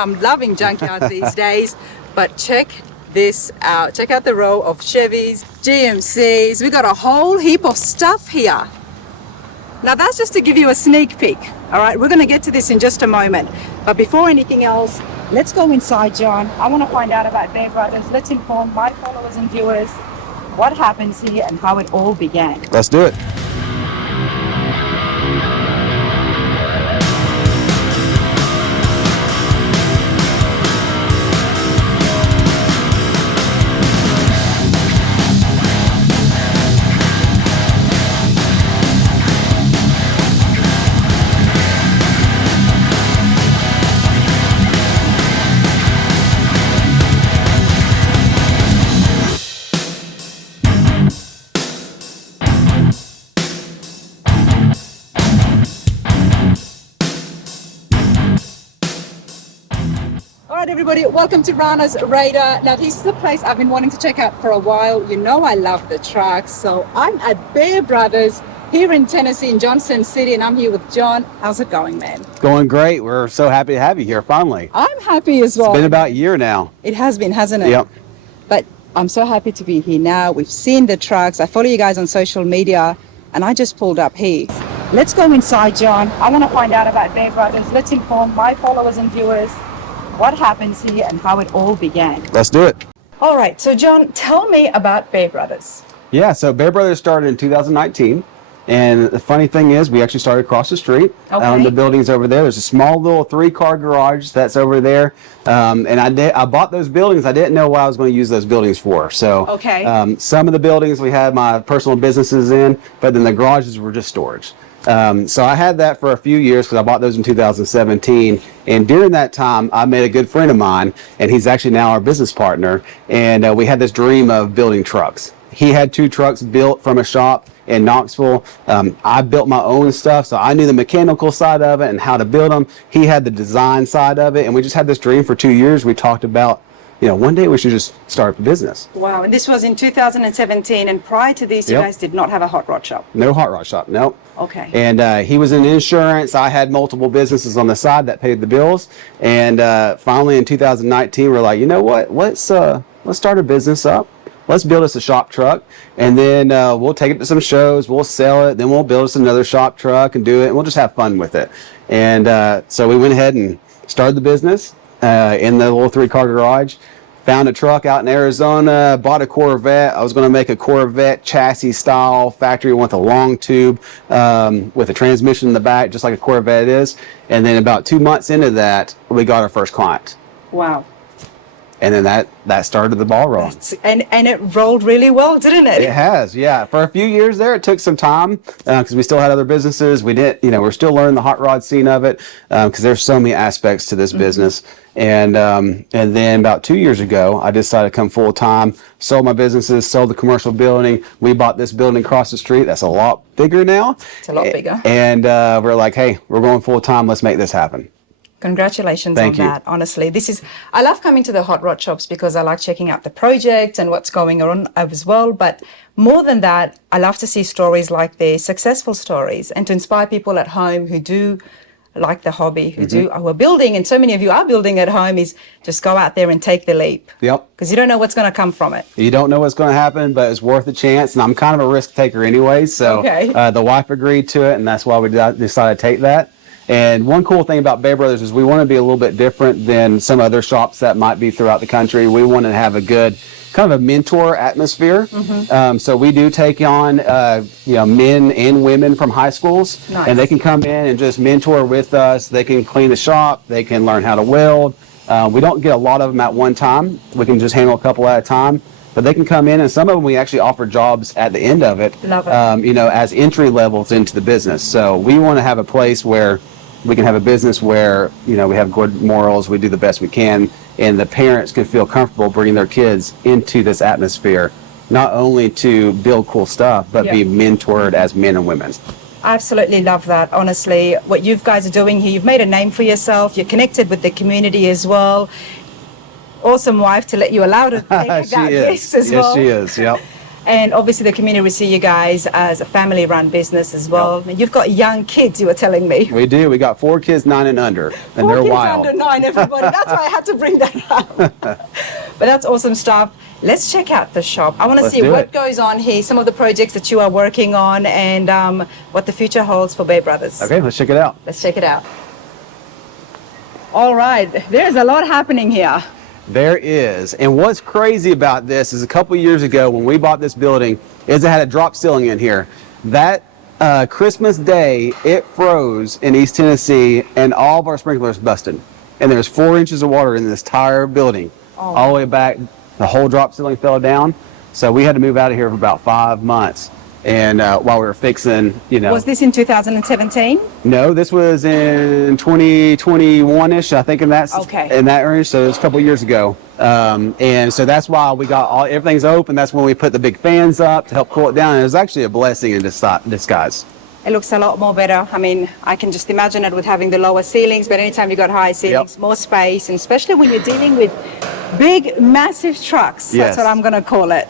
I'm loving junkyards these days, but check this out. Check out the row of Chevys, GMCs. We got a whole heap of stuff here. Now that's just to give you a sneak peek. All right, we're going to get to this in just a moment. But before anything else, let's go inside, John. I want to find out about Bear Brothers. Let's inform my followers and viewers what happens here and how it all began. Let's do it. All right, everybody, welcome to Rana's Radar. Now, this is a place I've been wanting to check out for a while. You know I love the trucks, so I'm at Bear Brothers here in Tennessee, in Johnson City, and I'm here with John. How's it going, man? Going great. We're so happy to have you here, finally. I'm happy as well. It's been about a year now. It has been, hasn't it? Yep. But I'm so happy to be here now. We've seen the trucks. I follow you guys on social media, and I just pulled up here. Let's go inside, John. I want to find out about Bear Brothers. Let's inform my followers and viewers what happens here and how it all began. Let's do it. All right, so John, tell me about Bear Brothers. Yeah, so Bear Brothers started in 2019. And the funny thing is, we actually started across the street. Okay. The building's over there. There's a small little 3-car garage that's over there. And I bought those buildings. I didn't know what I was going to use those buildings for. So okay. Some of the buildings we had my personal businesses in, but then the garages were just storage. So I had that for a few years because I bought those in 2017. And during that time, I met a good friend of mine, and he's actually now our business partner. And we had this dream of building trucks. He had 2 trucks built from a shop in Knoxville. I built my own stuff, so I knew the mechanical side of it and how to build them. He had the design side of it, and we just had this dream for 2 years. We talked about, one day we should just start a business. Wow, and this was in 2017, and prior to this, you Yep. guys did not have a hot rod shop? No hot rod shop, no. Okay. And he was in insurance. I had multiple businesses on the side that paid the bills. And finally in 2019, we're like, you know what? Let's start a business up. Let's build us a shop truck, and then we'll take it to some shows, we'll sell it, then we'll build us another shop truck and do it, and we'll just have fun with it. And so we went ahead and started the business in the little 3-car garage. Found a truck out in Arizona, bought a Corvette. I was going to make a Corvette chassis style factory with a long tube with a transmission in the back, just like a Corvette is. And then about 2 months into that, we got our first client. Wow. And then that started the ball rolling. And it rolled really well, didn't it? It has, yeah. For a few years there, it took some time because we still had other businesses. We didn't, we're still learning the hot rod scene of it because there's so many aspects to this business. And then about 2 years ago, I decided to come full time, sold my businesses, sold the commercial building. We bought this building across the street. That's a lot bigger now. It's a lot bigger. And we're like, hey, we're going full time. Let's make this happen. Congratulations Thank on you. that. Honestly, I love coming to the hot rod shops because I like checking out the projects and what's going on as well. But more than that, I love to see stories like this, successful stories, and to inspire people at home who do like the hobby, who are building, and so many of you are building at home, is just go out there and take the leap. Yep. Because you don't know what's going to come from it. You don't know what's going to happen, but it's worth a chance. And I'm kind of a risk taker anyway. So Okay. The wife agreed to it, and that's why we decided to take that. And one cool thing about Bear Brothers is we want to be a little bit different than some other shops that might be throughout the country. We want to have a good kind of a mentor atmosphere. So we do take on men and women from high schools. Nice. And they can come in and just mentor with us. They can clean the shop. They can learn how to weld. We don't get a lot of them at one time. We can just handle a couple at a time. But they can come in, and some of them we actually offer jobs at the end of it, Love it. as entry levels into the business. So we want to have a place where we can have a business where, we have good morals, we do the best we can, and the parents can feel comfortable bringing their kids into this atmosphere, not only to build cool stuff, but be mentored as men and women. I absolutely love that. Honestly, what you guys are doing here, you've made a name for yourself. You're connected with the community as well. Awesome wife to let you allow to take that risk as well. Yes, she is. Yep. And obviously the community will see you guys as a family-run business as well. And you've got young kids, you were telling me. We do. We got 4 kids, 9 and under, and 4 they're kids wild. under 9, everybody. That's why I had to bring that up. But that's awesome stuff. Let's check out the shop. I want to Let's see do what it. goes on here, some of the projects that you are working on, and what the future holds for Bay Brothers. Okay, let's check it out. Let's check it out. All right, there's a lot happening here. There is. And what's crazy about this is a couple years ago when we bought this building is it had a drop ceiling in here. That Christmas Day, it froze in East Tennessee and all of our sprinklers busted. And there's 4 inches of water in this entire building. All the way back, the whole drop ceiling fell down. So we had to move out of here for about 5 months. And while we were fixing, Was this in 2017? No, this was in 2021-ish, I think, in that range. So it was a couple of years ago, and so that's why we got everything's open. That's when we put the big fans up to help cool it down. And it was actually a blessing in disguise. It looks a lot more better. I mean, I can just imagine it with having the lower ceilings, but anytime you got high ceilings, more space, and especially when you're dealing with big, massive trucks. Yes. That's what I'm going to call it.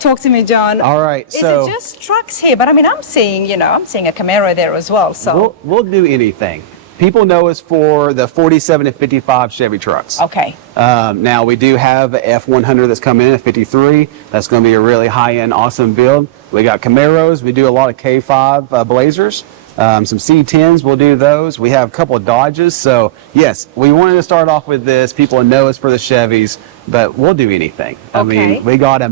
Talk to me, John. All right. Is it just trucks here? But I mean, I'm seeing a Camaro there as well. So we'll do anything. People know us for the 47 to 55 Chevy trucks. Okay. Now we do have a F100 that's coming in at 53. That's going to be a really high-end, awesome build. We got Camaros. We do a lot of K5 Blazers. Some C10s, we'll do those. We have a couple of Dodges. So yes, we wanted to start off with this. People know us for the Chevys, but we'll do anything. I mean, we got a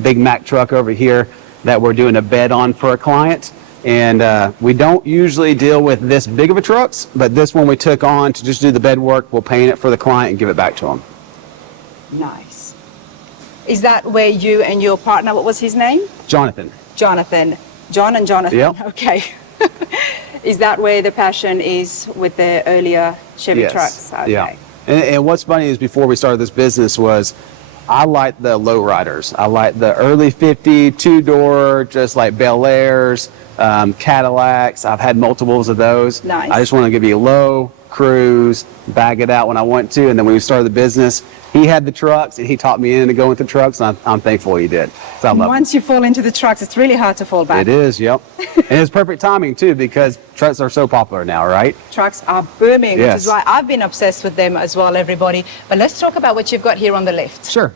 big Mack truck over here that we're doing a bed on for a client. And we don't usually deal with this big of a trucks, but this one we took on to just do the bed work. We'll paint it for the client and give it back to them. Nice. Is that where you and your partner, what was his name? Jonathan. Jonathan. John and Jonathan. Yep. Okay. Is that where the passion is with the earlier Chevy trucks? Okay. Yeah. And what's funny is before we started this business was I like the low riders. I like the early 50 2-door, just like Bel Airs, Cadillacs. I've had multiples of those. Nice. I just want to give you low, cruise, bag it out when I want to. And then when we started the business, he had the trucks and he taught me into going with the trucks. And I'm thankful he did. So I love Once you fall into the trucks, it's really hard to fall back. It is, yep. And it's perfect timing too because trucks are so popular now, right? Trucks are booming, Yes. which is why I've been obsessed with them as well, everybody. But let's talk about what you've got here on the left. Sure.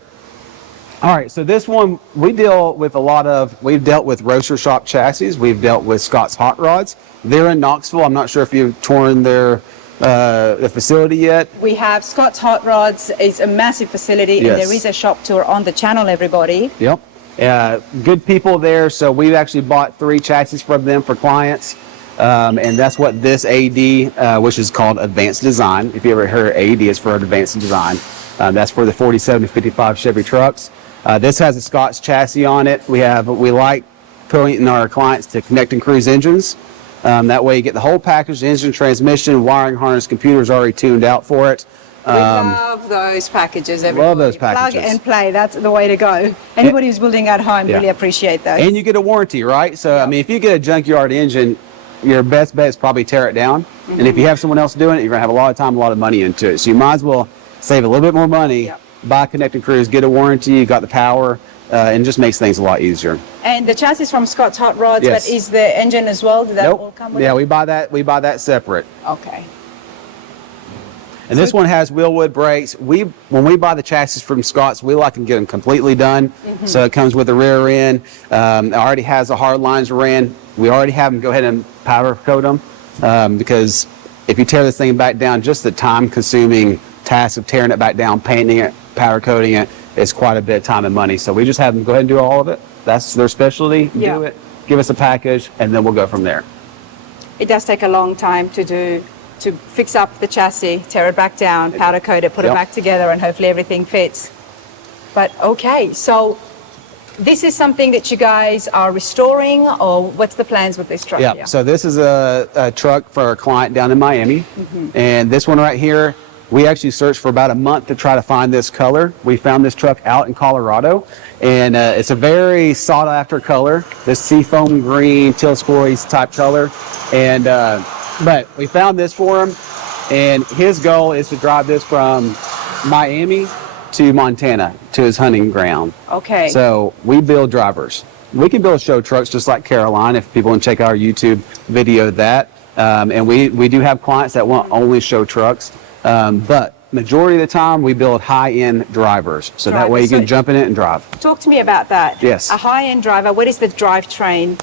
All right, so this one, we've dealt with roaster shop chassis. We've dealt with Scott's Hot Rods. They're in Knoxville. I'm not sure if you've toured their facility yet. We have Scott's Hot Rods. It's a massive facility, Yes. and there is a shop tour on the channel, everybody. Yep. Good people there. So we've actually bought 3 chassis from them for clients. And that's what this AD, which is called Advanced Design. If you ever heard AD, is for Advanced Design. That's for the 47 to 55 Chevy trucks. This has a Scott's chassis on it. We like pointing our clients to connect and cruise engines. That way you get the whole package, the engine, transmission, wiring harness, computers already tuned out for it. We love those packages, everybody. Love those packages. Plug and play, that's the way to go. Anybody who's building at home really appreciate those. And you get a warranty, right? So, I mean, if you get a junkyard engine, your best bet is probably tear it down. Mm-hmm. And if you have someone else doing it, you're going to have a lot of time, a lot of money into it. So you might as well save a little bit more money, buy Connect and Cruise, get a warranty, you got the power, and just makes things a lot easier. And the chassis from Scott's Hot Rods, Yes. but is the engine as well? Did that Nope. all come with Yeah, it? we buy that separate. Okay. And this one has wheelwood brakes. When we buy the chassis from Scott's, we like to get them completely done. Mm-hmm. So it comes with a rear end. It already has the hard lines ran. We already have them go ahead and powder coat them because if you tear this thing back down, just the time-consuming task of tearing it back down, painting it, powder coating it, is quite a bit of time and money. So we just have them go ahead and do all of it. That's their specialty. Yeah. Do it, give us a package, and then we'll go from there. It does take a long time to fix up the chassis, tear it back down, powder coat it, put it Yep. back together, and hopefully everything fits. But okay, so this is something that you guys are restoring, or what's the plans with this truck? Yeah, here? so this is a truck for a client down in Miami. And this one right here, we actually searched for about a month to try to find this color. We found this truck out in Colorado, and it's a very sought after color, this seafoam green, teal squirrels type color. And but we found this for him, and his goal is to drive this from Miami to Montana to his hunting ground. Okay. So we build drivers. We can build show trucks just like Caroline, if people want to check out our YouTube video of that. And we do have clients that want only show trucks. But majority of the time we build high-end drivers. So that way you can jump in it and drive. Talk to me about that. Yes. A high-end driver, what is the drivetrain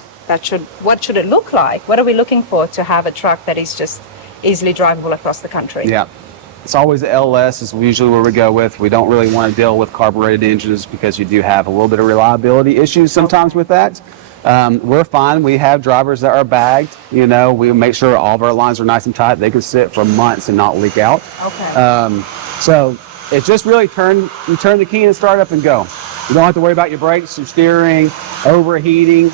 what should it look like? What are we looking for to have a truck that is just easily drivable across the country? Yeah. It's always the LS is usually where we go with. We don't really want to deal with carbureted engines because you do have a little bit of reliability issues sometimes with that. We're fine. We have drivers that are bagged. You know, we make sure all of our lines are nice and tight. They can sit for months and not leak out. Okay. So it's just really you turn the key and start up and go. You don't have to worry about your brakes, your steering, overheating.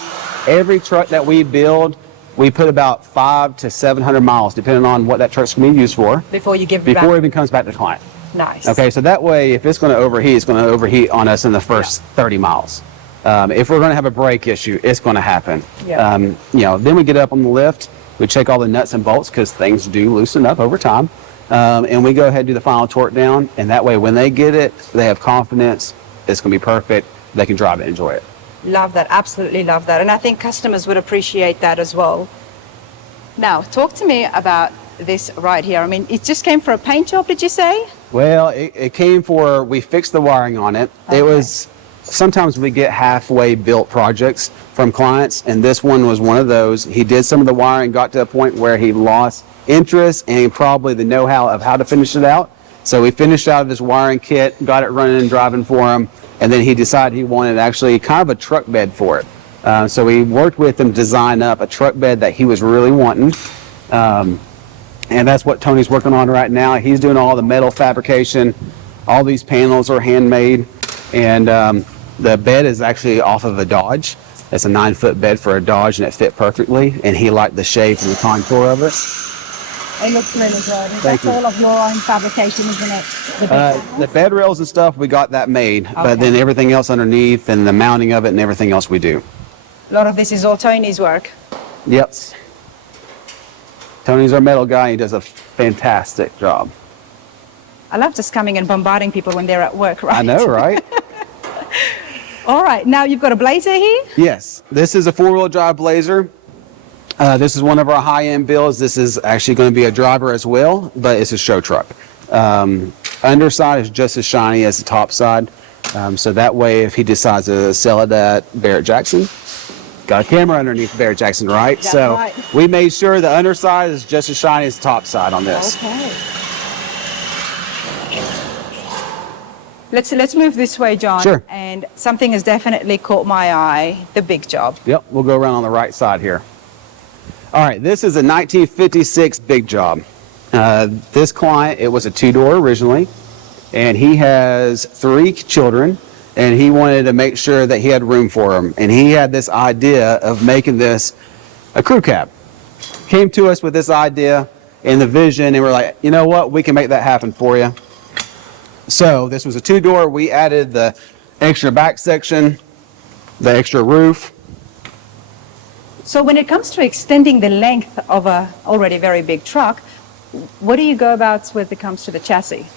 Every truck that we build, we put about 500 to 700 miles, depending on what that truck's going to be used for. Before you give it Before back. it even comes back to the client. Nice. Okay, so that way, if it's going to overheat, it's going to overheat on us in the first 30 miles. If we're going to have a brake issue, it's going to happen. Yeah. You know, then we get up on the lift, we check all the nuts and bolts because things do loosen up over time. And we go ahead and do the final torque down. And that way, when they get it, they have confidence. It's going to be perfect. They can drive it and enjoy it. Love that. Absolutely love that. And I think customers would appreciate that as well. Now, talk to me about this right here. I mean, it just came for a paint job, did you say? Well, it came we fixed the wiring on it. Okay. It was, sometimes we get halfway built projects from clients, and this one was one of those. He did some of the wiring, got to a point where he lost interest and probably the know-how of how to finish it out. So we finished out his wiring kit, got it running and driving for him, and then he decided he wanted actually kind of a truck bed for it. So we worked with him to design up a truck bed that he was really wanting. And that's what Tony's working on right now. He's doing all the metal fabrication. All these panels are handmade. And the bed is actually off of a Dodge. It's a 9-foot bed for a Dodge, and it fit perfectly. And he liked the shape and the contour of it. It looks really good. Thank you. All of your own fabrication, isn't it? The bed rails and stuff, we got that made. But then everything else underneath and the mounting of it and everything else we do. A lot of this is all Tony's work. Yep. Tony's our metal guy. He does a fantastic job. I love just coming and bombarding people when they're at work, right? I know, right? All right, now you've got a Blazer here? Yes, this is a 4-wheel drive Blazer. This is one of our high-end builds. This is actually going to be a driver as well, but it's a show truck. Underside is just as shiny as the top side. So that way, if he decides to sell it at Barrett-Jackson, got a camera underneath Barrett-Jackson, right? That's so right. we made sure the underside is just as shiny as the top side on this. Okay. Let's move this way, John. Sure. And something has definitely caught my eye, the big job. Yep, we'll go around on the right side here. All right, this is a 1956 big job. This client, it was a 2-door originally, and he has 3 children, and he wanted to make sure that he had room for them. And he had this idea of making this a crew cab. Came to us with this idea and the vision, and we're like, you know what, we can make that happen for you. So this was a 2-door. We added the extra back section, the extra roof. So when it comes to extending the length of a already very big truck, what do you go about when it comes to the chassis?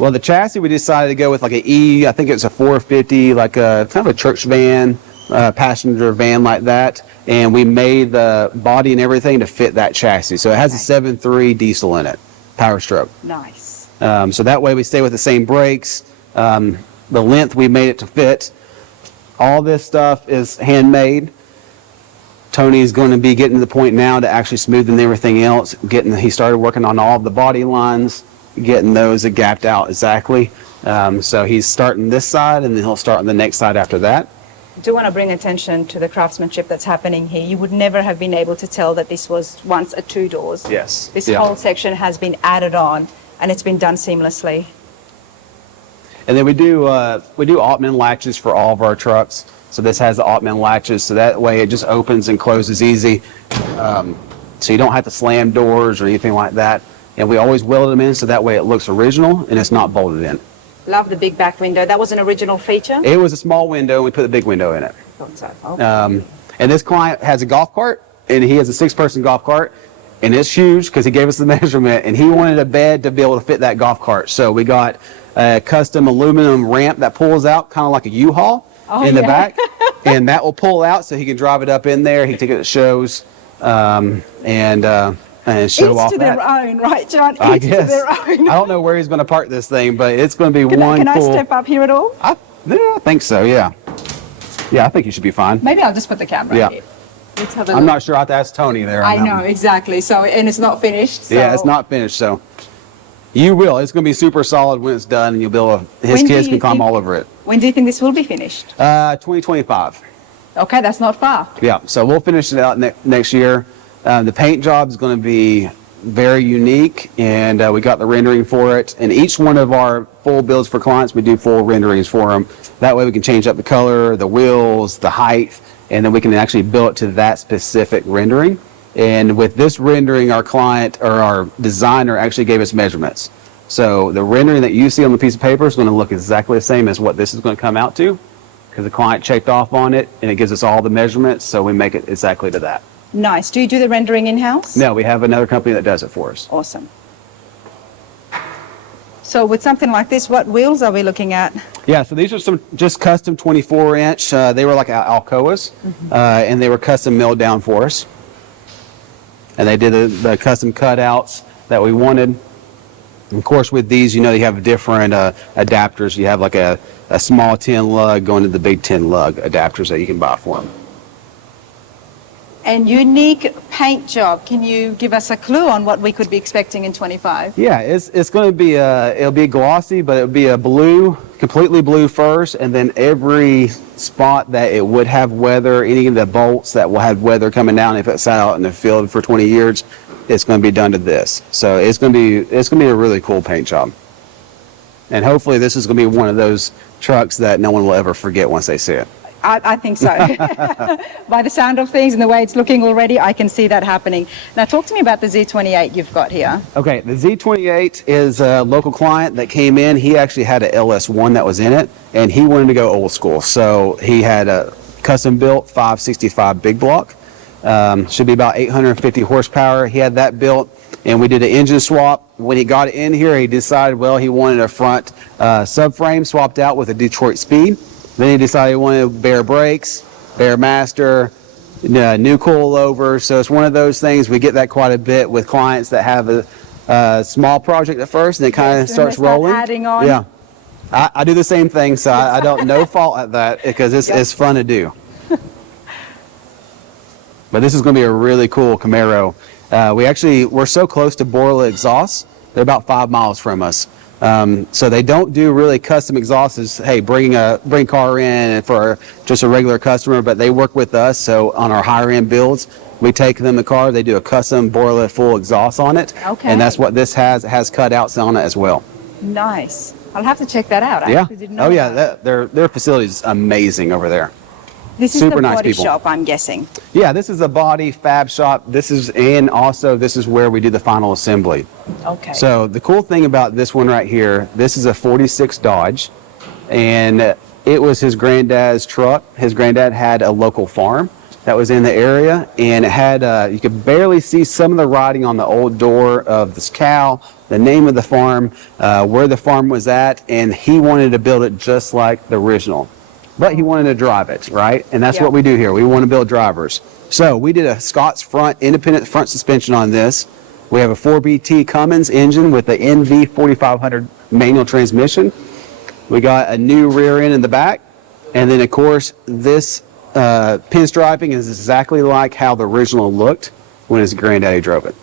Well, the chassis, we decided to go with like an I think it was a 450, like a kind of a church van, passenger van like that. And we made the body and everything to fit that chassis. So it has a 7.3 diesel in it, power stroke. Nice. So that way we stay with the same brakes. The length, we made it to fit. All this stuff is handmade. Tony's going to be getting to the point now to actually smoothing everything else. He started working on all of the body lines, getting those gapped out exactly. So he's starting this side, and then he'll start on the next side after that. I do want to bring attention to the craftsmanship that's happening here. You would never have been able to tell that this was once a 2-doors. Yes. This Yeah. whole section has been added on, and it's been done seamlessly. And then we do Altman latches for all of our trucks. So this has the Altman latches, so that way it just opens and closes easy. So you don't have to slam doors or anything like that. And we always weld them in so that way it looks original and it's not bolted in. Love the big back window. That was an original feature? It was a small window, and we put the big window in it. Thought so. Okay. And this client has a golf cart, and he has a 6-person golf cart, and it's huge because he gave us the measurement, and he wanted a bed to be able to fit that golf cart. So we got a custom aluminum ramp that pulls out, kind of like a U-Haul in the back, and that will pull out so he can drive it up in there. He can take it to shows and show off Each to their own, right, John? I Each guess. to their own. I don't know where he's going to park this thing, but it's going to be Can cool. I step up here at all? I think so, yeah. Yeah, I think you should be fine. Maybe I'll just put the camera here. Let's have a look. I'm not sure. I have to ask Tony there. I know, exactly. So, and it's not finished. So. Yeah, it's not finished, so you will. It's going to be super solid when it's done, and you'll be able to, his kids can climb all over it. When do you think this will be finished? 2025. Okay, that's not far. Yeah, so we'll finish it out next year. The paint job is going to be very unique, and we got the rendering for it. And each one of our full builds for clients, we do full renderings for them. That way we can change up the color, the wheels, the height, and then we can actually build it to that specific rendering. And with this rendering, our client or our designer actually gave us measurements. So the rendering that you see on the piece of paper is going to look exactly the same as what this is going to come out to, because the client checked off on it, and it gives us all the measurements, so we make it exactly to that. Nice. Do you do the rendering in-house? No, we have another company that does it for us. Awesome. So with something like this, what wheels are we looking at? Yeah, so these are some just custom 24-inch. They were like Alcoas, and they were custom milled down for us. And they did the custom cutouts that we wanted. Of course, with these, you have different adapters. You have like a small 10 lug going to the big 10 lug adapters that you can buy for them. And unique paint job. Can you give us a clue on what we could be expecting in 25? Yeah, it's going to be it'll be glossy, but it'll be a blue, completely blue first, and then every spot that it would have weather, any of the bolts that will have weather coming down, if it's sat out in the field for 20 years, it's going to be done to this. So it's going to be a really cool paint job. And hopefully this is going to be one of those trucks that no one will ever forget once they see it. I think so. By the sound of things and the way it's looking already, I can see that happening. Now talk to me about the Z28 you've got here. Okay, the Z28 is a local client that came in. He actually had a LS1 that was in it, and he wanted to go old school. So he had a custom built 565 big block. Should be about 850 horsepower. He had that built, and we did an engine swap. When he got in here, he decided, well, he wanted a front subframe swapped out with a Detroit Speed. Then he decided he wanted bare brakes, bare master, new coilover. So it's one of those things. We get that quite a bit with clients that have a small project at first, and it kind of starts rolling. Adding on. Yeah, I do the same thing, so I don't no fault at that, because it's fun to do. But this is going to be a really cool Camaro. We're so close to Borla exhausts. They're about 5 miles from us. So they don't do really custom exhausts. Hey, bring car in for just a regular customer, but they work with us. So on our higher end builds, we take them the car. They do a custom Borla full exhaust on it. Okay. And that's what this has. It has cutouts on it as well. Nice. I'll have to check that out. I actually didn't know that. Their facility is amazing over there. This is Super the nice body people. shop, I'm guessing. Yeah, this is a body fab shop. This is where we do the final assembly. Okay. So the cool thing about this one right here, this is a 46 Dodge, and it was his granddad's truck. His granddad had a local farm that was in the area, and it had, you could barely see some of the writing on the old door of this cow, the name of the farm, where the farm was at, and he wanted to build it just like the original. But he wanted to drive it, right? And that's what we do here. We want to build drivers. So we did a Scott's front, independent front suspension on this. We have a 4BT Cummins engine with the NV 4500 manual transmission. We got a new rear end in the back. And then, of course, this pinstriping is exactly like how the original looked when his granddaddy drove it.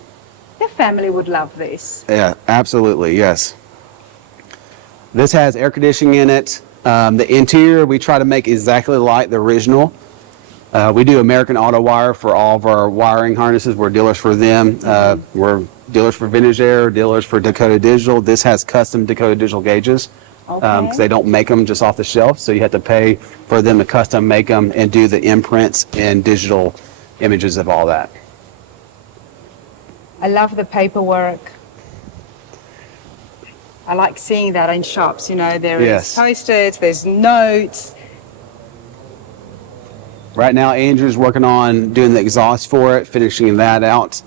Your family would love this. Yeah, absolutely, yes. This has air conditioning in it. The interior, we try to make exactly like the original. We do American Auto Wire for all of our wiring harnesses. We're dealers for them. We're dealers for Vintage Air, dealers for Dakota Digital. This has custom Dakota Digital gauges because they don't make them just off the shelf. So you have to pay for them to custom make them and do the imprints and digital images of all that. I love the paperwork. I like seeing that in shops, there is postage, there's notes. Right now, Andrew's working on doing the exhaust for it, finishing that out.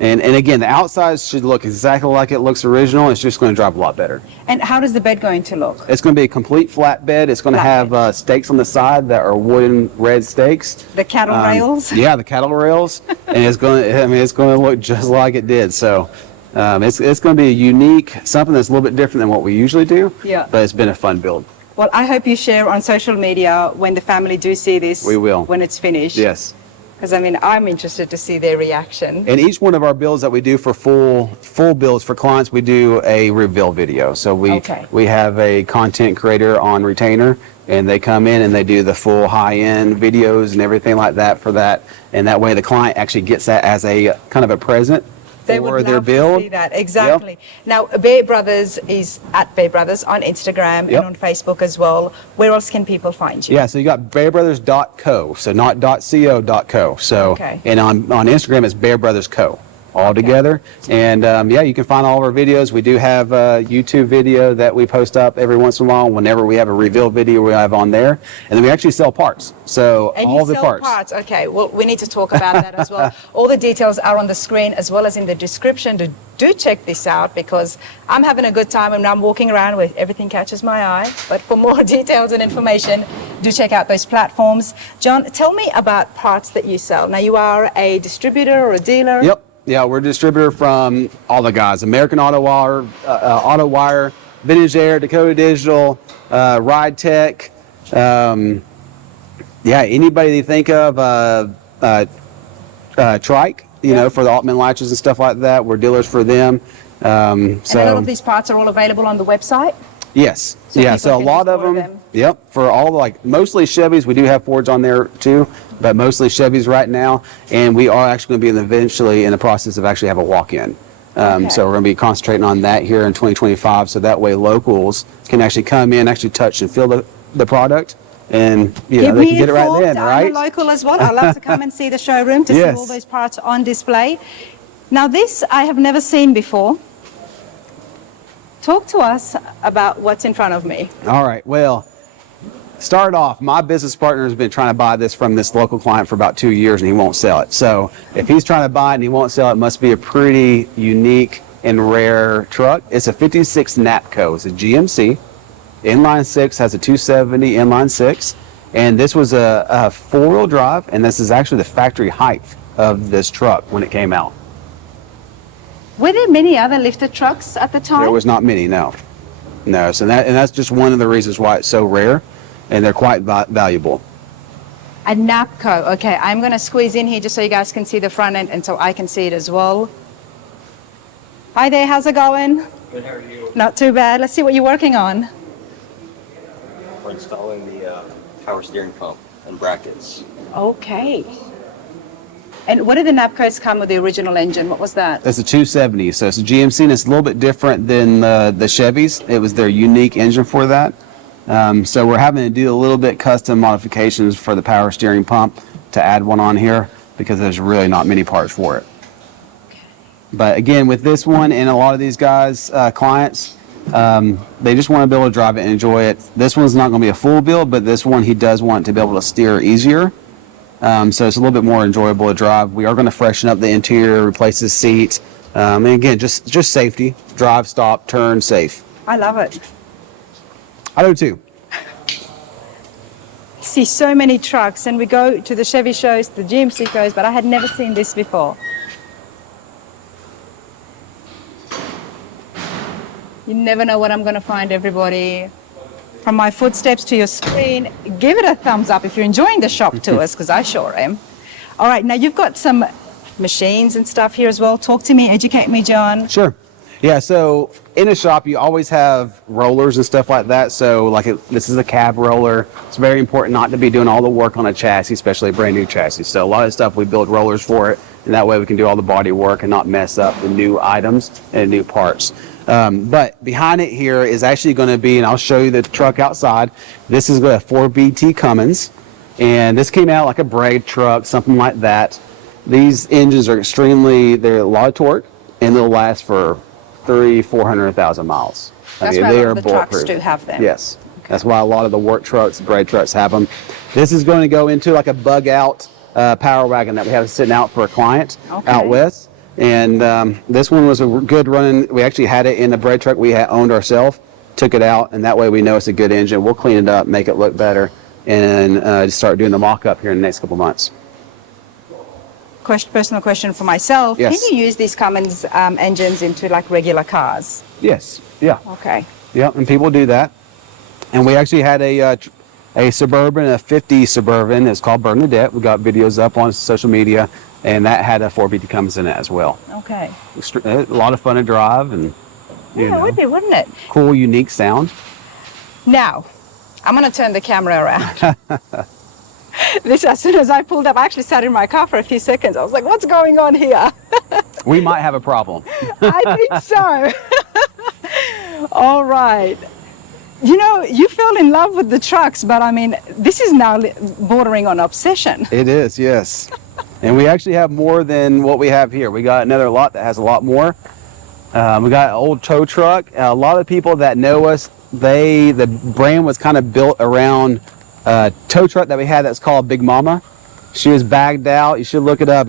And again, the outside should look exactly like it looks original. It's just going to drive a lot better. And how does the bed going to look? It's going to be a complete flat bed. It's going to have stakes on the side that are wooden red stakes. The cattle rails? Yeah, the cattle rails. And it's going to look just like it did. So it's going to be a unique, something that's a little bit different than what we usually do. Yeah. But it's been a fun build. Well, I hope you share on social media when the family do see this. We will. When it's finished. Yes. Because I mean, I'm interested to see their reaction. And each one of our builds that we do for full builds for clients, we do a reveal video. So we have a content creator on retainer, and they come in and they do the full high-end videos and everything like that for that. And that way the client actually gets that as a kind of a present They for would their love build. to see that, exactly. Yep. Now, Bear Brothers is at Bear Brothers on Instagram Yep. and on Facebook as well. Where else can people find you? Yeah, so you got bearbrothers.co, so not .co.co. So, Okay. and on Instagram it's Bear Brothers Co. all together. And yeah, you can find all of our videos. We do have a YouTube video that we post up every once in a while. Whenever we have a reveal video, we have on there. And then we actually sell parts. So And all you the sell parts. Okay, well, we need to talk about that as well. All the details are on the screen as well as in the description. Do check this out because I'm having a good time and I'm walking around where everything catches my eye. But for more details and information, do check out those platforms. John, tell me about parts that you sell. Now, you are a distributor or a dealer? Yep. Yeah, we're a distributor from all the guys: American Auto Wire, Vintage Air, Dakota Digital, Ride Tech. Yeah, anybody you think of, Trike, you know, for the Altman latches and stuff like that. We're dealers for them. And a lot of these parts are all available on the website? Yes. So Yeah, people so a can lot just of order them. them. Yep. For all like mostly Chevys, we do have Fords on there too, but mostly Chevys right now. And we are actually going to be eventually in the process of actually have a walk-in. Okay. So we're going to be concentrating on that here in 2025. So that way locals can actually come in, actually touch and feel the product, and you know, they can get it right then, right? I'm a local as well. I'd love to come and see the showroom to see Yes. all those parts on display. Now, this I have never seen before. Talk to us about what's in front of me. All right. Well, start off, my business partner has been trying to buy this from this local client for about 2 years and he won't sell it. So if he's trying to buy it and he won't sell it, it must be a pretty unique and rare truck. It's a 56 NAPCO. It's a GMC. Inline 6, has a 270 inline 6. And this was a four-wheel drive, and this is actually the factory height of this truck when it came out. Were there many other lifted trucks at the time? There was not many, no. No, so that's just one of the reasons why it's so rare, and they're quite valuable. A NAPCO. Okay, I'm going to squeeze in here just so you guys can see the front end and so I can see it as well. Hi there, how's it going? Good, how are you? Not too bad. Let's see what you're working on. We're installing the power steering pump and brackets. Okay. And what did the NAPCOs come with the original engine? What was that? That's a 270, so it's a GMC, and it's a little bit different than the Chevys. It was their unique engine for that. So we're having to do a little bit custom modifications for the power steering pump to add one on here because there's really not many parts for it. But again, with this one and a lot of these guys, clients, they just want to be able to drive it and enjoy it. This one's not going to be a full build, but this one he does want to be able to steer easier. So it's a little bit more enjoyable to drive. We are going to freshen up the interior, replace the seat, and again, just safety. Drive, stop, turn, safe. I love it. I do too. See so many trucks, and we go to the Chevy shows, the GMC shows, but I had never seen this before. You never know what I'm going to find, everybody. From my footsteps to your screen, give it a thumbs up if you're enjoying the shop tours, because I sure am. All right, now you've got some machines and stuff here as well. Talk to me, educate me, John. Sure. Yeah, so in a shop, you always have rollers and stuff like that. So like this is a cab roller. It's very important not to be doing all the work on a chassis, especially a brand new chassis. So a lot of stuff we build rollers for it, and that way we can do all the body work and not mess up the new items and new parts. But behind it here is actually going to be, and I'll show you the truck outside. This is a 4BT Cummins, and this came out like a braid truck, something like that. These engines are they're a lot of torque, and they'll last for 400,000 miles. That's why a lot of the trucks do have them. Yes, that's why a lot of the work trucks, braid trucks have them. This is going to go into like a bug out power wagon that we have sitting out for a client out west. And this one was a good running. We actually had it in the bread truck we had owned ourselves. Took it out, and that way we know it's a good engine. We'll clean it up, make it look better, and start doing the mock-up here in the next couple months. Personal question for myself. Yes. Can you use these Cummins engines into like regular cars? Yes. Yeah. Okay. Yeah, and people do that. And we actually had a Suburban, a 50 Suburban. It's called Bernadette. We got videos up on social media, and that had a 4BT Cummins in it as well. Okay. A lot of fun to drive, and Yeah, it would be, wouldn't it? cool, unique sound. Now, I'm going to turn the camera around. This, as soon as I pulled up, I actually sat in my car for a few seconds. I was like, what's going on here? We might have a problem. I think so. All right. You know, you fell in love with the trucks, but I mean, this is now bordering on obsession. It is, yes. And we actually have more than what we have here. We got another lot that has a lot more. We got an old tow truck. A lot of people that know us, the brand was kind of built around a tow truck that we had that's called Big Mama. She was bagged out. You should look it up.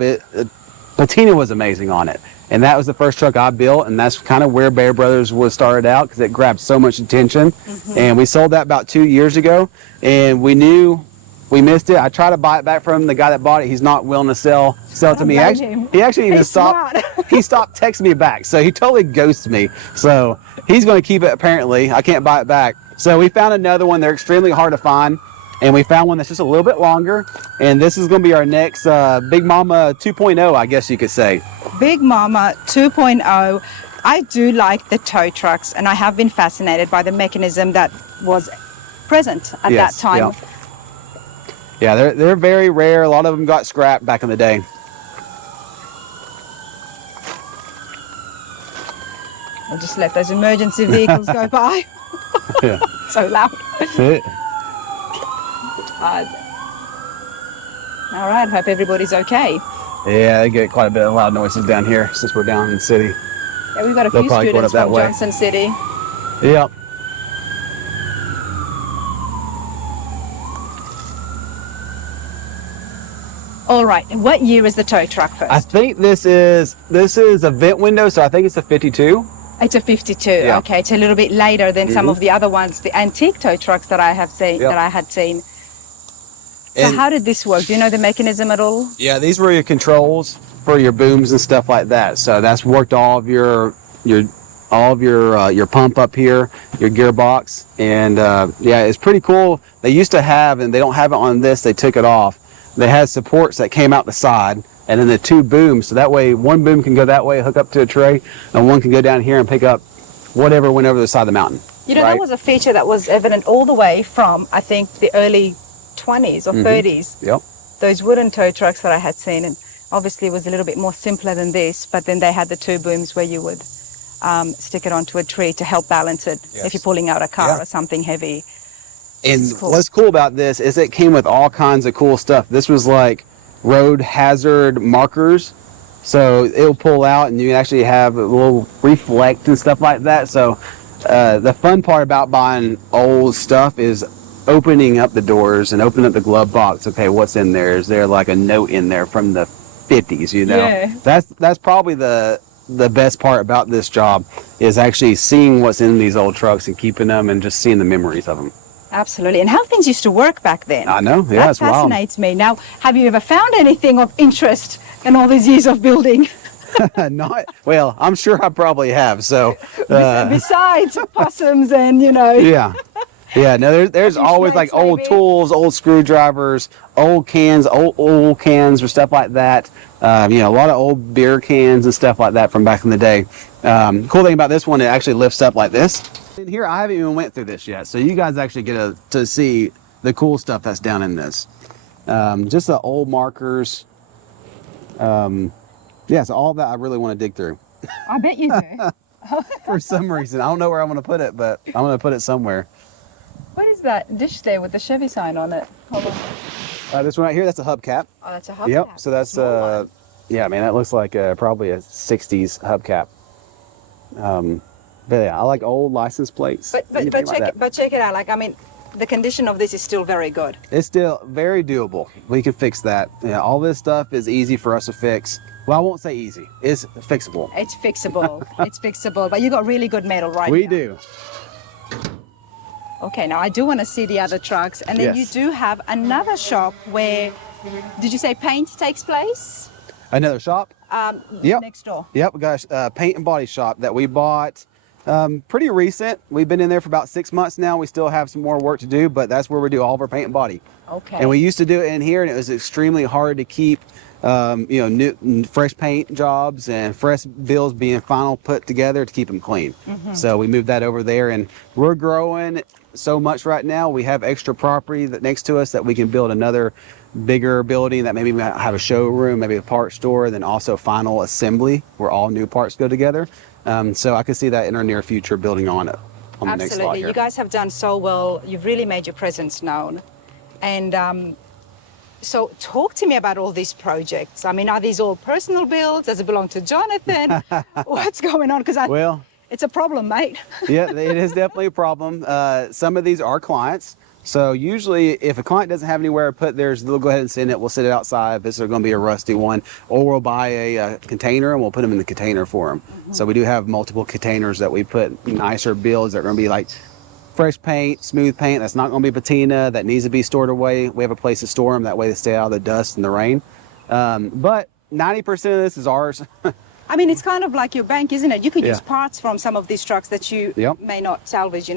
Patina was amazing on it. And that was the first truck I built, and that's kind of where Bear Brothers was started out because it grabbed so much attention. And we sold that about 2 years ago, and we knew we missed it. I tried to buy it back from the guy that bought it. He's not willing to sell it to me. He actually even stopped. He stopped texting me back, so he totally ghosted me. So he's going to keep it. Apparently, I can't buy it back. So we found another one. They're extremely hard to find, and we found one that's just a little bit longer. And this is going to be our next Big Mama 2.0, I guess you could say. Big Mama 2.0. I do like the tow trucks, and I have been fascinated by the mechanism that was present at that time. Yeah, they're very rare. A lot of them got scrapped back in the day. I'll just let those emergency vehicles go by. Yeah. So loud. That's it. All right, hope everybody's okay. Yeah, they get quite a bit of loud noises down here since we're down in the city. Yeah, we've got a They'll few probably put students it that from way. Johnson City. Yep. All right, what year is the tow truck first? I think this is a vent window, so I think it's a 52. It's a 52. Yeah. Okay, it's a little bit later than some of the other ones, the antique tow trucks that I have seen, Yep. that I had seen. So And- how did this work? Do you know the mechanism at all? Yeah, these were your controls for your booms and stuff like that. So that's worked all of your pump up here, your gearbox, and yeah, it's pretty cool. They used to have, and they don't have it on this. They took it off. They had supports that came out the side, and then the two booms. So that way, one boom can go that way, hook up to a tray, and one can go down here and pick up whatever went over the side of the mountain. You know, right? that was a feature that was evident all the way from, I think, the early 20s or 30s. Yep. Those wooden tow trucks that I had seen, and obviously it was a little bit more simpler than this, but then they had the two booms where you would stick it onto a tree to help balance it if you're pulling out a car Yeah. or something heavy. And cool. what's cool about this is it came with all kinds of cool stuff. This was like road hazard markers. So it'll pull out and you can actually have a little reflect and stuff like that. So the fun part about buying old stuff is opening up the doors and opening up the glove box. Okay, what's in there? Is there like a note in there from the 50s, you know? Yeah. That's probably the best part about this job is actually seeing what's in these old trucks and keeping them and just seeing the memories of them. Absolutely. And how things used to work back then. I know, yeah, That it's wild. fascinates me. Now, have you ever found anything of interest in all these years of building? Not well. I'm sure I probably have. So Besides possums and, you know. yeah, yeah. No, there's always like snakes, old maybe? tools, old screwdrivers, old cans, old cans or stuff like that. You know, a lot of old beer cans and stuff like that from back in the day. Cool thing about this one, it actually lifts up like this. In here, I haven't even went through this yet, so you guys actually get to see the cool stuff that's down in this. Just the old markers. Yeah, so all that I really want to dig through. I bet you do. For some reason. I don't know where I'm going to put it, but I'm going to put it somewhere. What is that dish there with the Chevy sign on it? Hold on. This one right here, that's a hubcap. Oh, that's a hubcap. Yep, so that's, Small one. yeah, man, that looks like probably a 60s hubcap. But yeah, I like old license plates. But anything like that. check it out. Like, I mean, the condition of this is still very good. It's still very doable. We can fix that. Yeah, all this stuff is easy for us to fix. Well, I won't say easy. It's fixable. It's fixable. It's fixable, but you got really good metal right We here. do. Okay, now I do want to see the other trucks. And then you Yes. do have another shop where, did you say paint takes place? Another shop? Yep. Next door. Yep, we got a paint and body shop that we bought pretty recent. We've been in there for about 6 months now. We still have some more work to do, but that's where we do all of our paint and body. Okay. And we used to do it in here, and it was extremely hard to keep, new, fresh paint jobs and fresh bills being final put together to keep them clean. So we moved that over there, and we're growing so much right now. We have extra property that next to us that we can build another bigger building that maybe might have a showroom, maybe a part store, then also final assembly where all new parts go together. So I could see that in our near future building on it on the next slide Absolutely. here. You guys have done so well. You've really made your presence known. And so talk to me about all these projects. I mean, are these all personal builds? Does it belong to Jonathan? What's going on? Because it's a problem, mate. Yeah, it is definitely a problem. Some of these are clients. So usually if a client doesn't have anywhere to put theirs, they'll go ahead and send it. We'll sit it outside if it's going to be a rusty one, or we'll buy a container and we'll put them in the container for them. So we do have multiple containers that we put nicer builds that are going to be like fresh paint, smooth paint that's not going to be patina, that needs to be stored away. We have a place to store them. That way they stay out of the dust and the rain. But 90% of this is ours. I mean, it's kind of like your bank, isn't it? You could Yeah. use parts from some of these trucks that you may not salvage,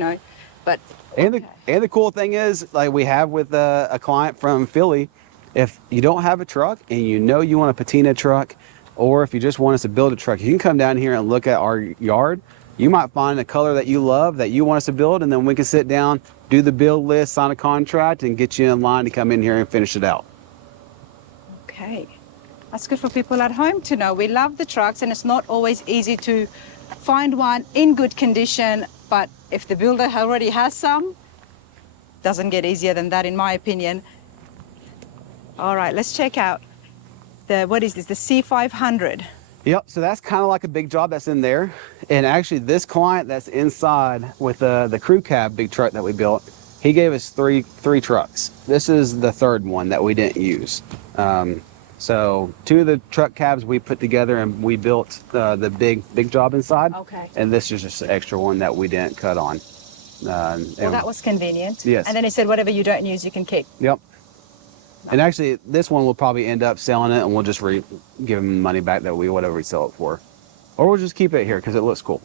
but And the cool thing is, like we have with a client from Philly, if you don't have a truck and you want a patina truck, or if you just want us to build a truck, you can come down here and look at our yard. You might find a color that you love that you want us to build, and then we can sit down, do the build list, sign a contract, and get you in line to come in here and finish it out. okay. That's good for people at home to know. We love the trucks, and it's not always easy to find one in good condition, but if the builder already has some, doesn't get easier than that, in my opinion. All right, let's check out what is this, the C500. Yep, so that's kind of like a big job that's in there. And actually this client that's inside with the crew cab big truck that we built, he gave us three trucks. This is the third one that we didn't use. So 2 of the truck cabs we put together and we built the big job inside. Okay. And this is just an extra one that we didn't cut on. Well, that was convenient. Yes. And then he said, whatever you don't use, you can keep. Yep. And actually, this one we'll probably end up selling it, and we'll just give them money back that whatever we sell it for, or we'll just keep it here because it looks cool.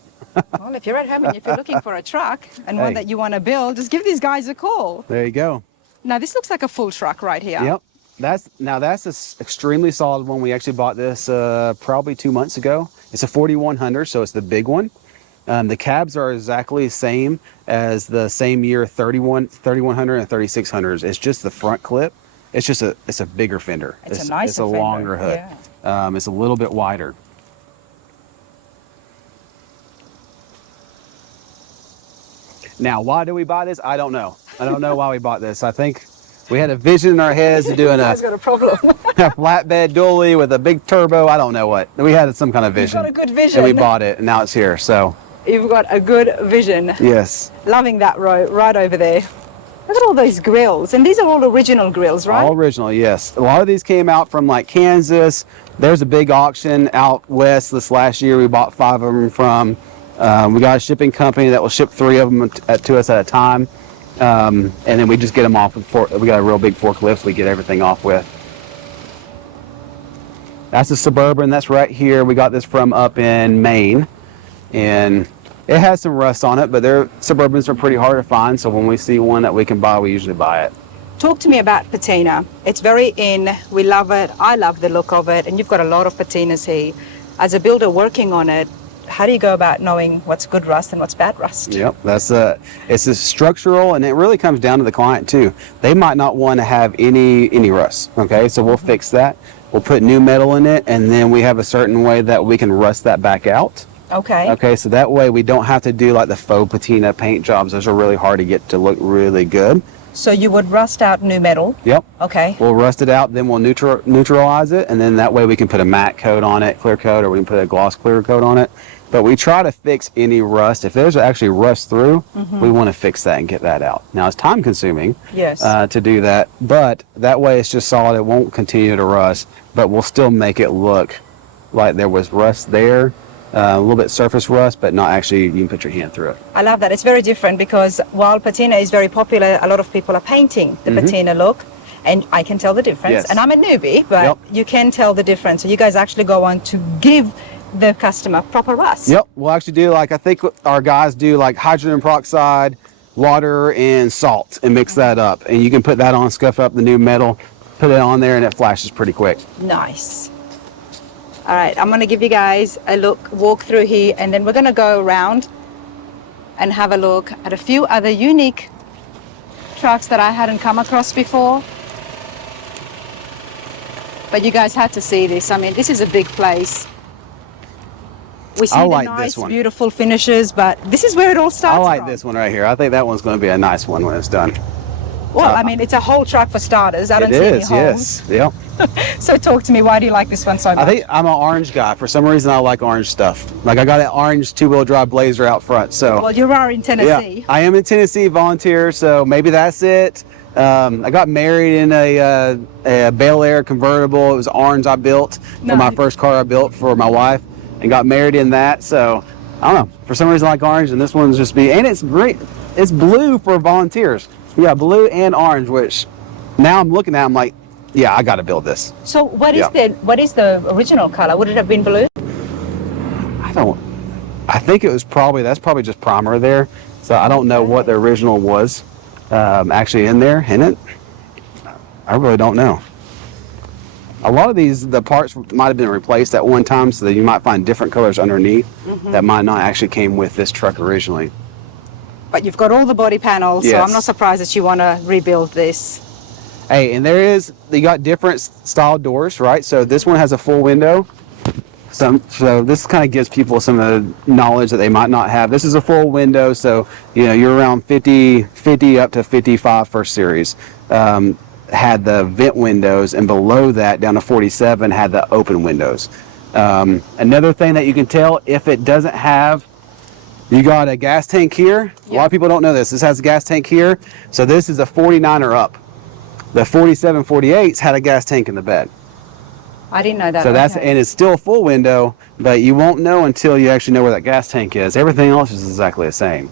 Well, if you're at home and if you're looking for a truck and one Hey. that you want to build, just give these guys a call. There you go. Now, this looks like a full truck right here. Yep. That's an extremely solid one. We actually bought this probably 2 months ago. It's a 4100, so it's the big one. The cabs are exactly the same as the same year 3100 and 3600s. It's just the front clip. It's a bigger fender. It's a nicer It's a fender, longer hood. yeah. It's a little bit wider. Now, why do we buy this? I don't know. I don't know why we bought this. I think we had a vision in our heads of doing Guys got a problem. a flatbed dually with a big turbo. I don't know what. We had some kind of vision. got a good vision. And we bought it, and now it's here. So You've got a good vision. yes, Loving that road right over there. Look at all those grills. And these are all original grills, right? all original. Yes, a lot of these came out from like Kansas. There's a big auction out west this last year. We bought 5 of them from. We got a shipping company that will ship 3 of them to us at a time, and then we just get them off. We got a real big forklift. We get everything off with. That's a Suburban. That's right here. We got this from up in Maine, and it has some rust on it, but Suburbans are pretty hard to find. So when we see one that we can buy, we usually buy it. Talk to me about patina. It's very in. We love it. I love the look of it. And you've got a lot of patinas here. As a builder working on it, how do you go about knowing what's good rust and what's bad rust? Yep, it's a structural, and it really comes down to the client too. They might not want to have any rust. Okay, so we'll fix that. We'll put new metal in it, and then we have a certain way that we can rust that back out. Okay. Okay, so that way we don't have to do like the faux patina paint jobs. Those are really hard to get to look really good. So you would rust out new metal. Yep. Okay. We'll rust it out, then we'll neutralize it, and then that way we can put a matte coat on it, clear coat, or we can put a gloss clear coat on it. But we try to fix any rust. If there's actually rust through, we want to fix that and get that out. Now, it's time consuming Yes. to do that, but that way it's just solid. It won't continue to rust, but we'll still make it look like there was rust there, a little bit surface rust, but not actually, you can put your hand through it. I love that. It's very different because while patina is very popular, a lot of people are painting the patina look, and I can tell the difference. Yes. And I'm a newbie, but Yep. you can tell the difference. So you guys actually go on to give the customer proper rust. Yep, we'll actually do like, I think our guys do like hydrogen peroxide, water, and salt, and mix that up. And you can put that on, scuff up the new metal, put it on there, and it flashes pretty quick. Nice. All right, I'm gonna give you guys a walk through here, and then we're gonna go around and have a look at a few other unique trucks that I hadn't come across before. But you guys had to see this. I mean, this is a big place. We see I the like nice, this one. beautiful finishes, but this is where it all starts I like from. this one right here. I think that one's going to be a nice one when it's done. Well, I mean, it's a whole truck for starters. I don't see any holes. Yep. So talk to me. Why do you like this one so much? I think I'm an orange guy. For some reason, I like orange stuff. Like I got that orange two-wheel drive Blazer out front. So Well, you are in Tennessee. yeah, I am in Tennessee, volunteer. So maybe that's it. I got married in a Bel Air convertible. It was orange I built for my Nice. first car I built for my wife, and got married in that. So I don't know. For some reason, I like orange, and this one's just and it's great. It's blue for volunteers. Yeah, blue and orange. Which now I'm looking at, I'm like, yeah, I got to build this. So what is Yeah. what is the original color? Would it have been blue? I think it was that's probably just primer there. So I don't know what the original was actually in there. In it, I really don't know. A lot of the parts might have been replaced at one time, so that you might find different colors underneath that might not actually came with this truck originally. But you've got all the body panels, so Yes. I'm not surprised that you want to rebuild this. Hey, and you got different style doors, right? So this one has a full window. So this kind of gives people some of the knowledge that they might not have. This is a full window, so you're around 50 up to 55 first series. Had the vent windows, and below that down to 47 had the open windows. Another thing that you can tell if it doesn't have, you got a gas tank here. A lot of people don't know this. This has a gas tank here. So this is a 49 or up. The 47, 48s had a gas tank in the bed. I didn't know that. So that's, okay. and it's still a full window, but you won't know until you actually know where that gas tank is. Everything else is exactly the same.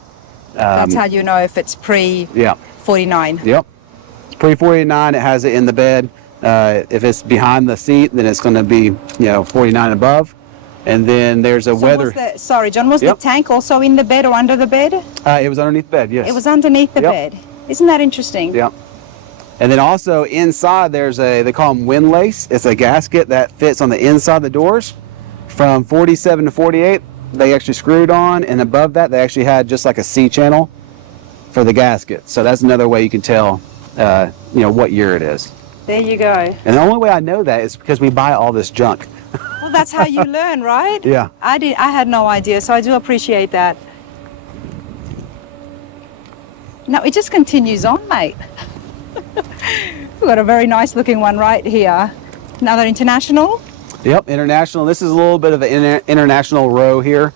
That's how you know if it's pre Yeah. 49. Yep. It's pre-49, it has it in the bed. If it's behind the seat, then it's going to be, 49 above. And then there's a weather. Sorry, John, was Yep. the tank also in the bed or under the bed? It was underneath the bed, yes. It was underneath the Yep. bed. Isn't that interesting? Yep. And then also inside there's they call them windlace. It's a gasket that fits on the inside of the doors. From 47 to 48, they actually screwed on, and above that they actually had just like a C channel for the gasket. So that's another way you can tell, what year it is. There you go. And the only way I know that is because we buy all this junk. Well, that's how you learn, right? Yeah. I had no idea, so I do appreciate that. Now it just continues on, mate. We've got a very nice looking one right here. Another International. Yep, International. This is a little bit of an international row here.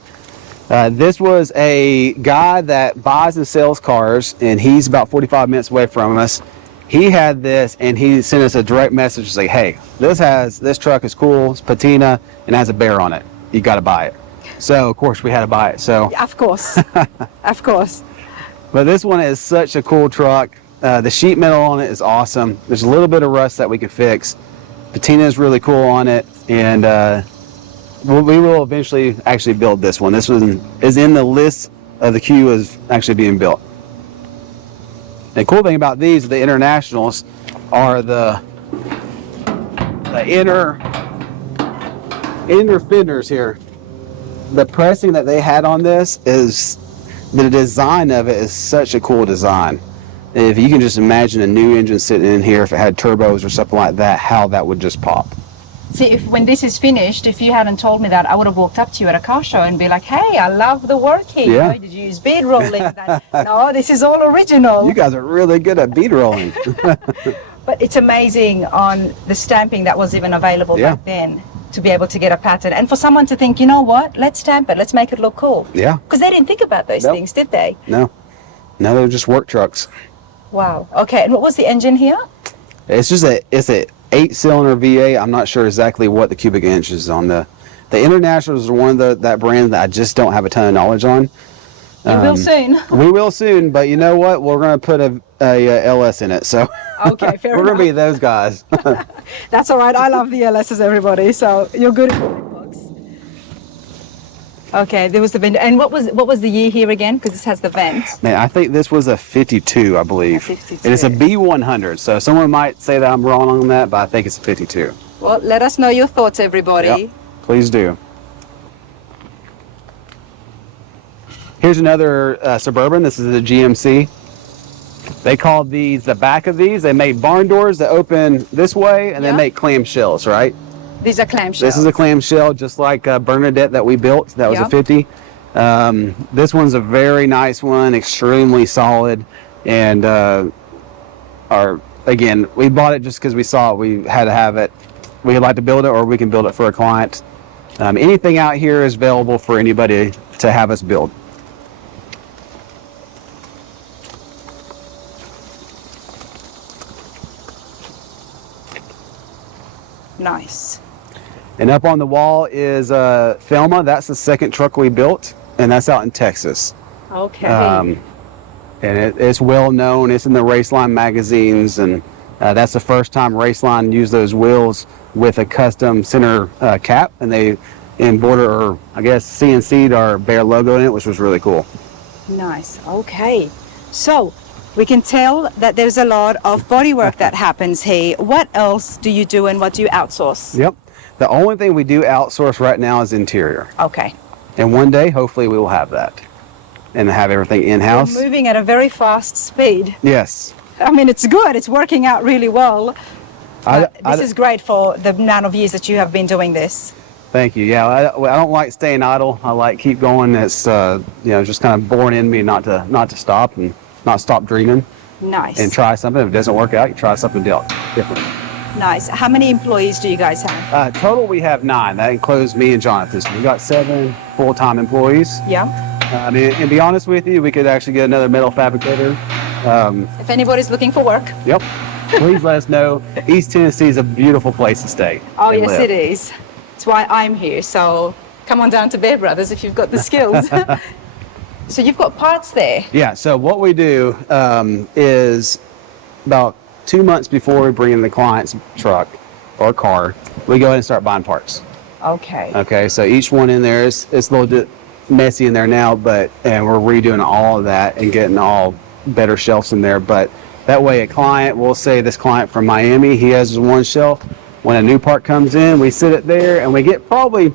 This was a guy that buys and sells cars, and he's about 45 minutes away from us. He had this, and he sent us a direct message saying, hey, this truck is cool, it's patina, and has a bear on it. You got to buy it. So, of course, we had to buy it. So, Of course. Of course. but this one is such a cool truck. The sheet metal on it is awesome. There's a little bit of rust that we could fix. Patina is really cool on it, and we will eventually actually build this one. This one is in the list of the queue as actually being built. The cool thing about these, the Internationals, are the inner fenders here. The pressing that they had on this is, the design of it is such a cool design. If you can just imagine a new engine sitting in here, if it had turbos or something like that, how that would just pop. See, when this is finished, if you hadn't told me that, I would have walked up to you at a car show and be like, hey, I love the work here. Yeah. Did you use bead rolling? No, this is all original. You guys are really good at bead rolling. But it's amazing on the stamping that was even available Yeah. back then to be able to get a pattern. And for someone to think, you know what, let's stamp it, let's make it look cool. Yeah. Because they didn't think about those Nope. things, did they? No, they're just work trucks. Wow. Okay, and what was the engine here? It's a 8-cylinder V8. I'm not sure exactly what the cubic inch is on the The Internationals are one of that brand that I just don't have a ton of knowledge on. You will soon. We will soon, but you know what? We're going to put a LS in it, so Okay, fair we're enough. going to be those guys. That's all right. I love the LSs, everybody. So you're good at comic books. Okay, there was the vent. And what was the year here again? Because this has the vent. Man, I think this was a 52, I believe. A 52. And it's a B100, so someone might say that I'm wrong on that, but I think it's a 52. Well, let us know your thoughts, everybody. Yep, please do. Here's another Suburban. This is a GMC. They call these, the back of these, they make barn doors that open this way, and they make clamshells, right? These are clamshells. This is a clamshell, just like Bernadette that we built. That was a 50. This one's a very nice one, extremely solid. And again, we bought it just because we saw it. We had to have it. We'd like to build it, or we can build it for a client. Anything out here is available for anybody to have us build. Nice. And up on the wall is Thelma. That's the second truck we built, and that's out in Texas. Okay. And it's well known. It's in the Raceline magazines, and that's the first time Raceline used those wheels with a custom center cap, and they embroidered, or I guess CNC'd our Bear logo in it, which was really cool. Nice. Okay. So we can tell that there's a lot of bodywork that happens here. What else do you do, and what do you outsource? Yep. The only thing we do outsource right now is interior. Okay. And one day, hopefully, we will have that and have everything in-house. You're moving at a very fast speed. Yes. I mean, it's good. It's working out really well. This is great for the amount of years that you have been doing this. Thank you. Yeah, I don't like staying idle. I like keep going. It's just kind of born in me not to stop and not stop dreaming. Nice. And try something. If it doesn't work out, you try something different. Nice. How many employees do you guys have? Total, we have 9. That includes me and Jonathan. We got 7 full-time employees. Yeah. And to be honest with you, we could actually get another metal fabricator. If anybody's looking for work. Yep. Please let us know. East Tennessee is a beautiful place to stay. Oh, yes, live. it is. That's why I'm here. So come on down to Bear Brothers if you've got the skills. So you've got parts there. Yeah. So what we do is about 2 months before we bring in the client's truck or car, we go ahead and start buying parts. Okay. Okay. So each one in there is a little bit messy in there now, and we're redoing all of that and getting all better shelves in there. But that way, a client, we'll say this client from Miami, he has his one shelf. When a new part comes in, we sit it there, and we get probably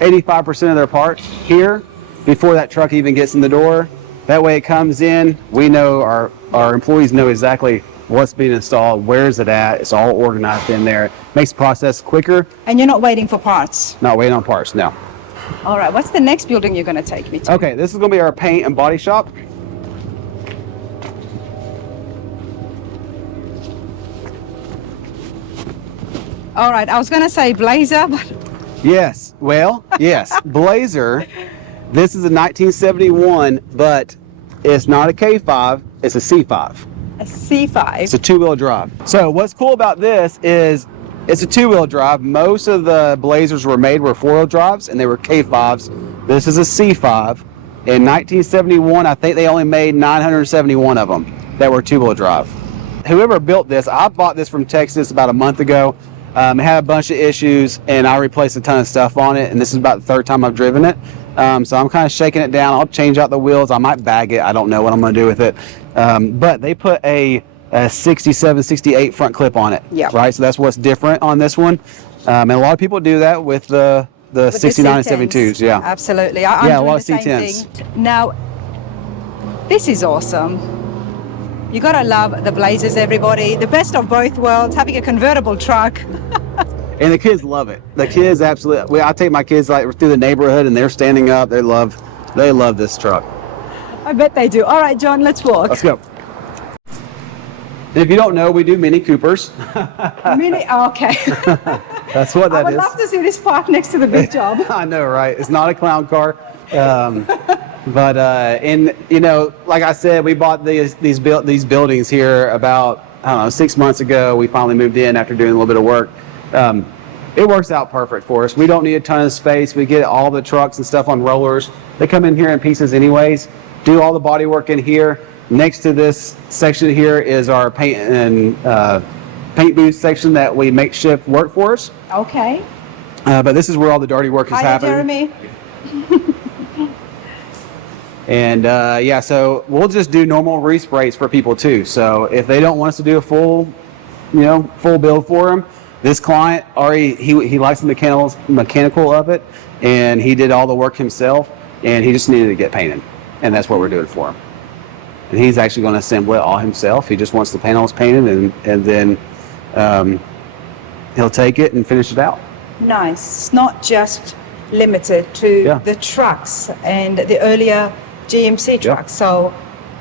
85% of their parts here before that truck even gets in the door. That way, it comes in. We know our employees know exactly what's being installed, where's it at. It's all organized in there. Makes the process quicker. And you're not waiting for parts? Not waiting on parts, no. All right, what's the next building you're going to take me to? Okay, this is going to be our paint and body shop. All right, I was going to say Blazer, but... Yes, well, yes, Blazer. This is a 1971, but it's not a K5, it's a C5. A C5? It's a 2-wheel drive. So what's cool about this is it's a 2-wheel drive. Most of the Blazers were 4-wheel drives, and they were K5s. This is a C5. In 1971, I think they only made 971 of them that were 2-wheel drive. Whoever built this, I bought this from Texas about a month ago. It had a bunch of issues, and I replaced a ton of stuff on it, and this is about the 3rd time I've driven it. So I'm kind of shaking it down. I'll change out the wheels. I might bag it. I don't know what I'm going to do with it. But they put a 67, 68 front clip on it. Yeah. Right? So that's what's different on this one. And a lot of people do that with the 69 and 72s. Yeah. Absolutely. I'm doing a lot the of same C10s. thing. Now, this is awesome. You gotta love the Blazers, everybody. The best of both worlds, having a convertible truck. And the kids love it. The kids absolutely. I take my kids through the neighborhood, and they're standing up. They love this truck. I bet they do. All right, John, let's walk. Let's go. If you don't know, we do Mini Coopers. Mini, okay. That's what that is. I would love to see this parked next to the big job. I know, right? It's not a clown car. But like I said, we bought these buildings here about, I don't know, 6 months ago. We finally moved in after doing a little bit of work. it works out perfect for us. We don't need a ton of space. We get all the trucks and stuff on rollers. They come in here in pieces anyways. Do all the body work in here. Next to this section here is our paint and paint booth section that we makeshift work for us. Okay. But this is where all the dirty work is Hi, happening. Jeremy. And yeah, so we'll just do normal resprays for people too. So if they don't want us to do a full, full build for them, this client already, he likes the mechanical of it, and he did all the work himself, and he just needed to get painted. And that's what we're doing for him. And he's actually going to assemble it all himself. He just wants the panels painted, and then he'll take it and finish it out. Nice. It's not just limited to the trucks and the earlier GMC trucks. So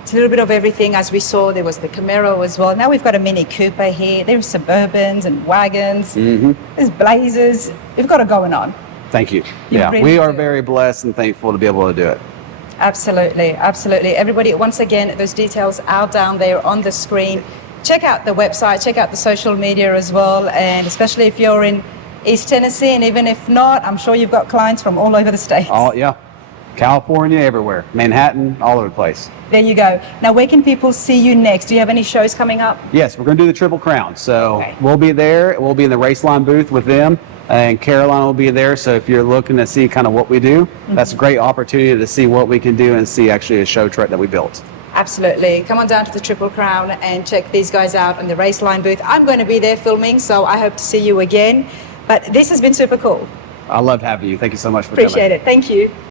it's a little bit of everything. As we saw, there was the Camaro as well. Now we've got a Mini Cooper here. There's Suburbans and wagons. There's Blazers. We've got it going on. Thank you. You Yeah, really we are do. very blessed and thankful to be able to do it. Absolutely, absolutely. Everybody, once again, those details are down there on the screen. Check out the website, check out the social media as well, and especially if you're in East Tennessee, and even if not, I'm sure you've got clients from all over the states. Oh, yeah. California, everywhere. Manhattan, all over the place. There you go. Now, where can people see you next? Do you have any shows coming up? Yes, we're going to do the Triple Crown. So Okay. we'll be there. We'll be in the race line booth with them. And Caroline will be there. So if you're looking to see kind of what we do, that's a great opportunity to see what we can do and see actually a show truck that we built. Absolutely. Come on down to the Triple Crown and check these guys out in the race line booth. I'm going to be there filming, so I hope to see you again. But this has been super cool. I loved having you. Thank you so much for coming. Appreciate it. Thank you.